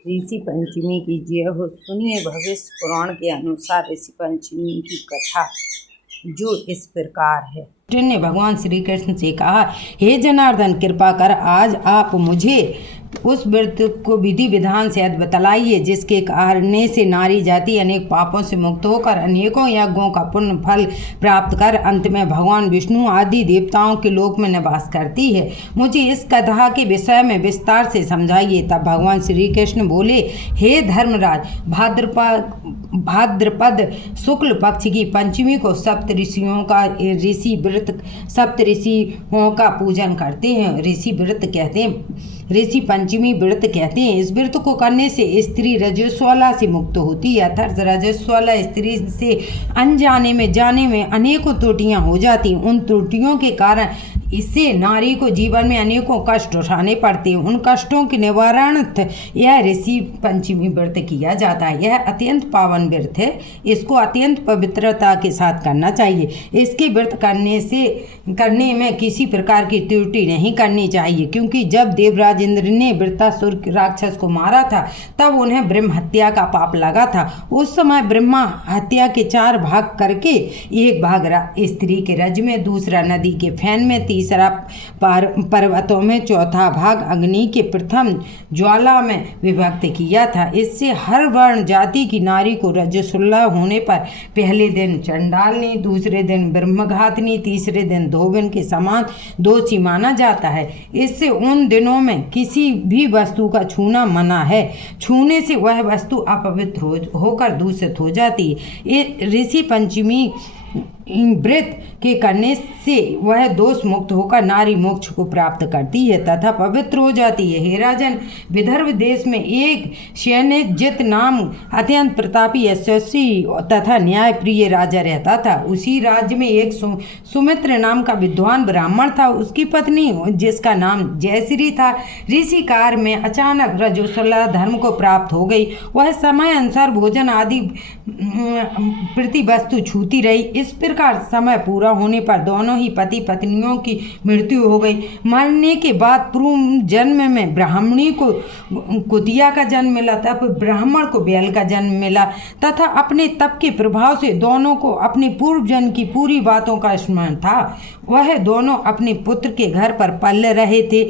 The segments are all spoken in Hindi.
ऋषि पंचमी की जय हो। सुनिए भविष्य पुराण के अनुसार ऋषि पंचमी की कथा जो इस प्रकार है। अर्जुन ने भगवान श्री कृष्ण से कहा, हे जनार्दन, कृपा कर आज आप मुझे उस व्रत को विधि विधान से बतलाइए जिसके करने से नारी जाति अनेक पापों से मुक्त होकर अनेकों यज्ञों का पुण्य फल प्राप्त कर अंत में भगवान विष्णु आदि देवताओं के लोक में निवास करती है। मुझे इस कथा के विषय में विस्तार से समझाइए। तब भगवान श्री कृष्ण बोले, हे धर्मराज, भाद्रपद शुक्ल पक्ष की पंचमी को सप्त ऋषियों का पूजन करते हैं। ऋषि पंचमी व्रत कहते हैं। इस व्रत को करने से स्त्री रजस्वला से मुक्त होती है, अर्थात रजस्वला स्त्री से अनजाने में जाने में अनेकों त्रुटियां हो जाती। उन त्रुटियों के कारण इससे नारी को जीवन में अनेकों कष्ट उठाने पड़ते हैं। उन कष्टों के निवारणार्थ यह ऋषि पंचमी व्रत किया जाता है। यह अत्यंत पावन व्रत है। इसको अत्यंत पवित्रता के साथ करना चाहिए। इसके व्रत करने में किसी प्रकार की त्रुटि नहीं करनी चाहिए, क्योंकि जब देवराज इंद्र ने वृत्तासुर राक्षस को मारा था तब उन्हें ब्रह्म हत्या का पाप लगा था। उस समय ब्रह्मा हत्या के 4 भाग करके एक भाग स्त्री के रज में, दूसरा नदी के फैन में, तीसरा पर्वतों में, चौथा भाग अग्नि के प्रथम ज्वाला में विभक्त किया था। इससे हर वर्ण जाति की नारी को रजस्वला होने पर पहले दिन चंडालनी, दूसरे दिन ब्रह्मघातनी, तीसरे दिन धोबन के समान दोषी माना जाता है। इससे उन दिनों में किसी भी वस्तु का छूना मना है। छूने से वह वस्तु अपवित्र होकर दूषित हो जाती है। ऋषि पंचमी व्रत के करने से वह दोष मुक्त होकर नारी मोक्ष को प्राप्त करती है तथा पवित्र हो जाती है। हे राजन, विदर्भ देश में एक शयनजित नाम अत्यंत प्रतापी, यशस्वी तथा न्यायप्रिय राजा रहता था। उसी राज्य में एक सुमित्र नाम का विद्वान ब्राह्मण था। उसकी पत्नी, जिसका नाम जयश्री था, ऋषि काल में अचानक रजस्वला धर्म को प्राप्त हो गई। वह समय अनुसार भोजन आदि प्रति वस्तु छूती रही। इस प्रकार समय पूरा होने पर दोनों ही पति पत्नियों की मृत्यु हो गई। मरने के बाद पूर्व जन्म में ब्राह्मणी को कुतिया का जन्म मिला, तब ब्राह्मण को बैल का जन्म मिला तथा अपने तप के प्रभाव से दोनों को अपने पूर्व जन्म की पूरी बातों का स्मरण था। वह दोनों अपने पुत्र के घर पर पल रहे थे।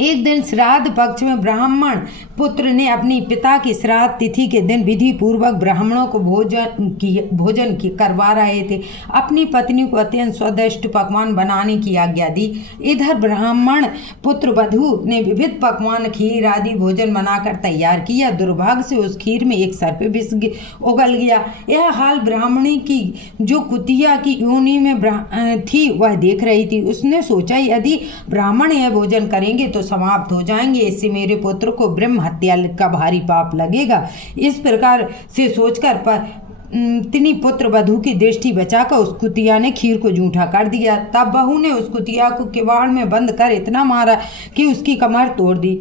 एक दिन श्राद्ध पक्ष में ब्राह्मण पुत्र ने अपनी पिता की श्राद्ध तिथि के दिन विधि पूर्वक ब्राह्मणों को भोजन करवा रहे थे। अपनी पत्नी को अत्यंत स्वादिष्ट पकवान बनाने की आज्ञा दी। इधर ब्राह्मण पुत्र वधू ने विविध पकवान, खीर आदि भोजन बनाकर तैयार किया। दुर्भाग्य से उस खीर में एक सर्प विष उगल गया। यह हाल ब्राह्मणी की जो कुतिया की योनि में थी वह देख रही थी। उसने सोचा, यदि ब्राह्मण यह भोजन करेंगे तो समाप्त हो जाएंगे, इससे मेरे पुत्र को ब्रह्म हत्या का भारी पाप लगेगा। इस प्रकार से सोचकर तिनी पुत्र वधू की दृष्टि बचाकर उस कुतिया ने खीर को जूठा कर दिया। तब बहू ने उस कुतिया को किवाड़ में बंद कर इतना मारा कि उसकी कमर तोड़ दी।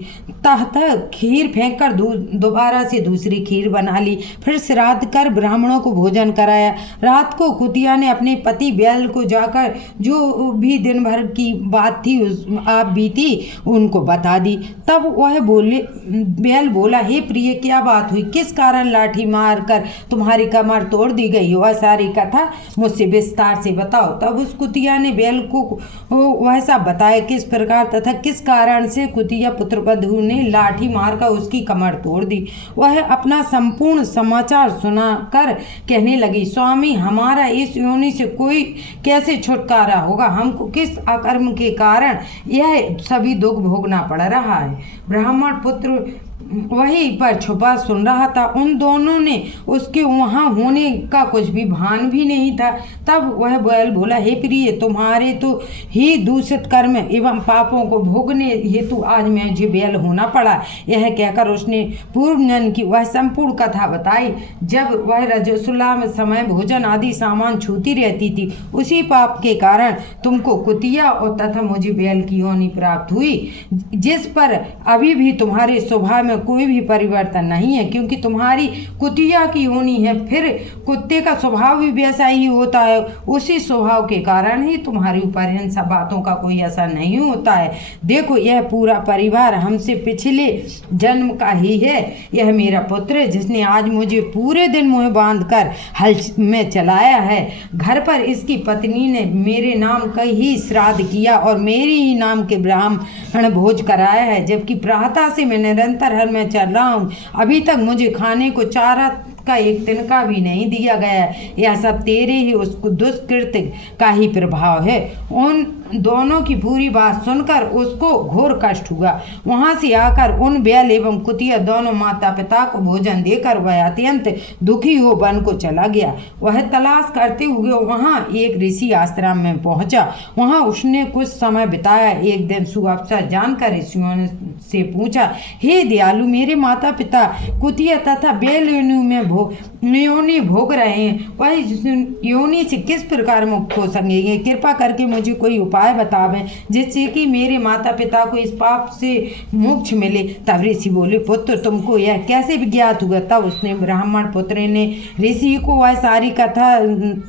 खीर फेंक कर दोबारा से दूसरी खीर बना ली। फिर श्राद्ध कर ब्राह्मणों को भोजन कराया। रात को कुतिया ने अपने पति बैल को जाकर जो भी दिन भर की बात थी आप बीती उनको बता दी। तब वह बैल बोला, हे प्रिय, क्या बात हुई? किस कारण लाठी मार कर तुम्हारी कमर तोड़ दी गई? वह सारी कथा मुझसे विस्तार से बताओ। तब उस कुतिया ने बैल को वह सब बताया, किस प्रकार तथा किस कारण से कुतिया पुत्रवधू ने लाठी मारकर उसकी कमर तोड़ दी। वह अपना संपूर्ण समाचार सुनाकर कहने लगी, स्वामी, हमारा इस योनि से कोई कैसे छुटकारा होगा? हमको किस अकर्म के कारण यह सभी दुख भोगना पड़ रहा है? ब्राह्मण पुत्र वहीं पर छुपा सुन रहा था। उन दोनों ने उसके वहाँ होने का कुछ भी भान भी नहीं था। तब वह बैल बोला, हे प्रिय, तुम्हारे तो ही दूषित कर्म एवं पापों को भोगने हेतु आज मुझे बैल होना पड़ा। यह कहकर उसने पूर्व जन्म की वह संपूर्ण कथा बताई। जब वह रजस्वला में समय भोजन आदि सामान छूती रहती थी, उसी पाप के कारण तुमको कुतिया और तथा मुझे बैल की योनि प्राप्त हुई, जिस पर अभी भी तुम्हारे स्वभाव में कोई भी परिवर्तन नहीं है, क्योंकि तुम्हारी कुतिया की योनि है। फिर कुत्ते का स्वभाव भी वैसा ही होता है। उसी स्वभाव के कारण ही तुम्हारे ऊपर इन सब बातों का कोई असर नहीं होता है। देखो, यह पूरा परिवार हमसे पिछले जन्म का ही है। यह मेरा पुत्र है जिसने आज मुझे पूरे दिन मुँह बांध कर हल में चलाया है। घर पर इसकी पत्नी ने मेरे नाम का ही श्राद्ध किया और मेरे ही नाम के ब्राह्मण भोज कराया है, जबकि प्रातः से मैं निरंतर हल में चल रहा हूँ। अभी तक मुझे खाने को चारा का एक तिनका भी नहीं दिया गया है। यह सब तेरे ही उस दुष्कृत्य का ही प्रभाव है। उन दोनों की पूरी बात सुनकर उसको घोर कष्ट हुआ। वहां से आकर उन बैल एवं कुतिया दोनों माता पिता को भोजन देकर वह अत्यंत दुखी हो वन को चला गया। वह तलाश करते हुए वहां एक ऋषि आश्रम में पहुंचा। वहां उसने कुछ समय बिताया। एक दिन सुअवसर जानकर ऋषियों ने से पूछा, हे दयालु, मेरे माता पिता कुतिया तथा बैल योनि भोग रहे हैं, वह योनि से किस प्रकार मुक्त हो सकेंगे? कृपा करके मुझे कोई उपाय बतावें जिससे कि मेरे माता पिता को इस पाप से मोक्ष मिले। तब ऋषि बोले, पुत्र, तुमको यह कैसे ज्ञात हुआ? तब उसने ब्राह्मण पुत्र ने ऋषि को वह सारी कथा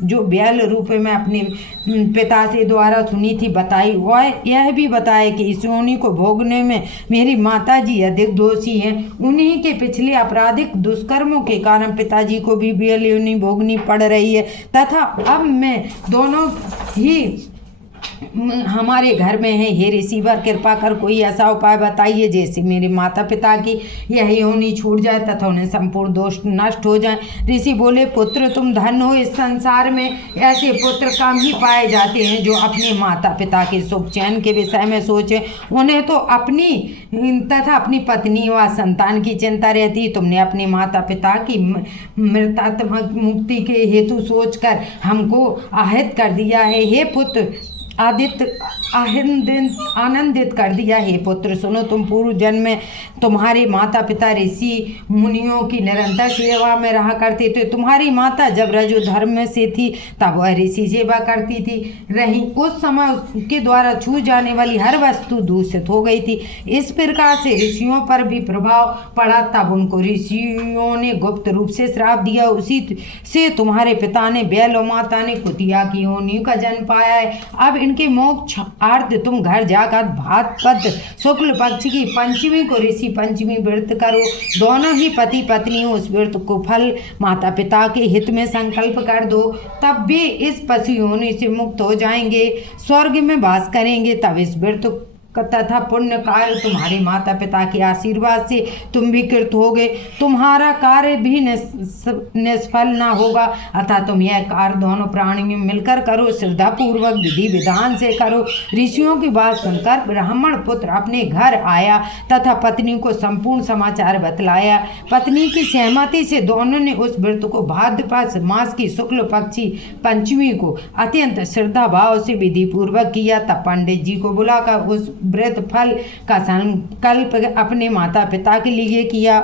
जो बैल रूप में अपने पिता से द्वारा सुनी थी बताई। वह यह भी बताया कि इस योनि को भोगने में मेरी माता जी अधिक दोषी हैं। उन्हीं के पिछले आपराधिक दुष्कर्मों के कारण पिताजी को भी बैल योनि भोगनी पड़ रही है तथा अब मैं दोनों ही हमारे घर में है। हे ऋषिवर, कृपा कर कोई ऐसा उपाय बताइए जैसे मेरे माता पिता की यह योनि छूट जाए तथा उन्हें संपूर्ण दोष नष्ट हो जाए। ऋषि बोले, पुत्र, तुम धन्य हो। इस संसार में ऐसे पुत्र कम ही पाए जाते हैं जो अपने माता पिता के सुख चैन के विषय में सोचे। उन्हें तो अपनी तथा अपनी पत्नी व संतान की चिंता रहती। तुमने अपने माता पिता की मृतात्मक मुक्ति के हेतु सोचकर हमको आहित कर दिया है। हे पुत्र, आनंदित कर दिया। हे पुत्र, सुनो, तुम पूर्व जन्म में तुम्हारे माता पिता ऋषि मुनियों की निरंतर सेवा में रहा करते थे। तुम्हारी माता जब रजो धर्म से थी तब वह ऋषि सेवा करती थी रही। उस समय उसके द्वारा छू जाने वाली हर वस्तु दूषित हो गई थी। इस प्रकार से ऋषियों पर भी प्रभाव पड़ा। तब उनको ऋषियों ने गुप्त रूप से श्राप दिया। उसी से तुम्हारे पिता ने बैल और माता ने कुतिया की योनि का जन्म पाया है। अब इनके मोक्ष अर्थ तुम घर जाकर भाद्रपद शुक्ल पक्ष की पंचमी को ऋषि पंचमी व्रत करो। दोनों ही पति पत्नी उस व्रत को फल माता पिता के हित में संकल्प कर दो, तब वे इस पशु योनि से मुक्त हो जाएंगे, स्वर्ग में वास करेंगे। तब इस व्रत तथा पुण्य कार्य तुम्हारे माता पिता के आशीर्वाद से तुम भी कृत होगे। तुम्हारा कार्य भी निष्फल न होगा। अतः तुम यह कार्य दोनों प्राणियों मिलकर करो, श्रद्धा पूर्वक विधि विधान से करो। ऋषियों की बात सुनकर ब्राह्मण पुत्र अपने घर आया तथा पत्नी को संपूर्ण समाचार बतलाया। पत्नी की सहमति से दोनों ने उस व्रत को भाद्रपद मास की शुक्ल पक्षी पंचमी को अत्यंत श्रद्धा भाव से विधि पूर्वक किया। तब पंडित जी को बुलाकर उस व्रत फल का संकल्प अपने माता पिता के लिए किया,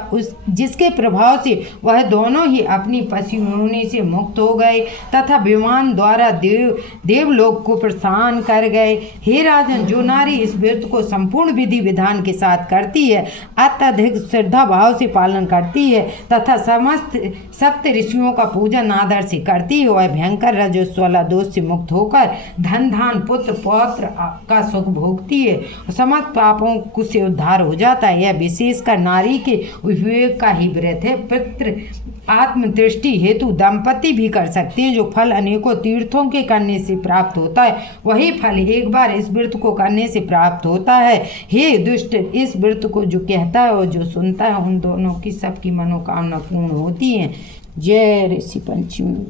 जिसके प्रभाव से वह दोनों ही अपनी पशु योनि से मुक्त हो गए तथा विमान द्वारा देवलोक को प्रस्थान कर गए। हे राजन, जो नारी इस व्रत को संपूर्ण विधि विधान के साथ करती है, अत्यधिक श्रद्धा भाव से पालन करती है तथा समस्त सप्त ऋषियों का पूजन आदर से करती है, वह भयंकर रजस्वला दोष से मुक्त होकर धन धान पुत्र पौत्र का सुख भोगती है, समस्त पापों से उद्धार हो जाता है। यह विशेषकर नारी के विवेक का ही व्रत है। पितृ आत्मदृष्टि हेतु दंपति भी कर सकते हैं। जो फल अनेकों तीर्थों के करने से प्राप्त होता है, वही फल एक बार इस व्रत को करने से प्राप्त होता है। हे दुष्ट, इस व्रत को जो कहता है और जो सुनता है, उन दोनों की सबकी मनोकामना पूर्ण होती है। जय ऋषि पंचमी।